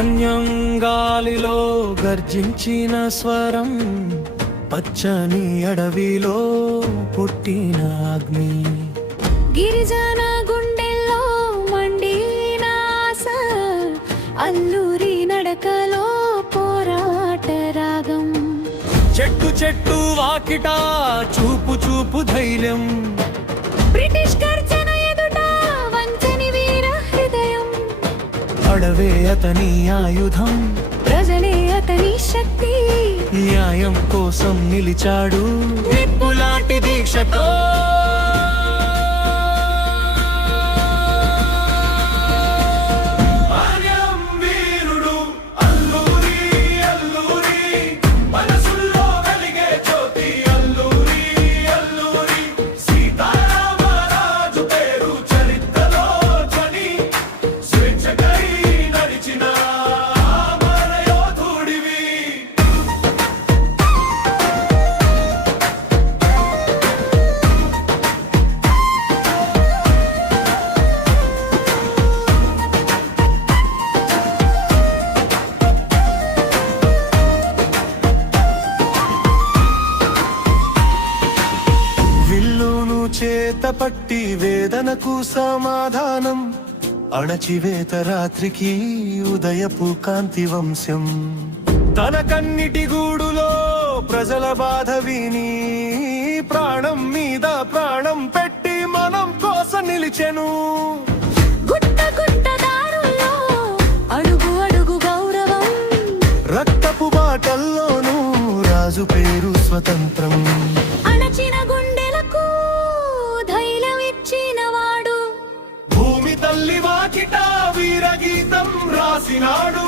ధాన్యం గాలిలో గర్జించిన స్వరం, పచ్చని అడవిలో పుట్టిన అగ్ని, గిరిజన గుండెల్లో మండిన ఆశ, అల్లూరి నడకలో పోరాట రాగం. చెట్టు చెట్టు వాకిట చూపు చూపు ధైర్యం, బ్రిటిష్ గర్జన ఎదుట వంచని వీర హృదయం. అడవే అతని ఆయుధం, ప్రజలే అతని శక్తి. న్యాయం కోసం నిలిచాడు నిప్పులాంటి దీక్షతో. చేతపట్టి వేదనకు సమాధానం, అణచివేత రాత్రికి ఉదయపు కాంతి వంశం. తన కన్నిటి గూడులో ప్రజల బాధ విని ప్రాణం మీద ప్రాణం పెట్టి మనం కోసం నిలిచెను. గుట్ట గుట్ట దారుల్లో అడుగు అడుగు గౌరవం, రక్తపు బాటల్లోనూ రాజు పేరు స్వతంత్రం. అణచిన గుండెలకు ధైర్యం ఇచ్చినవాడు, భూమి తల్లి వాకిట వీరగీతం రాసినాడు.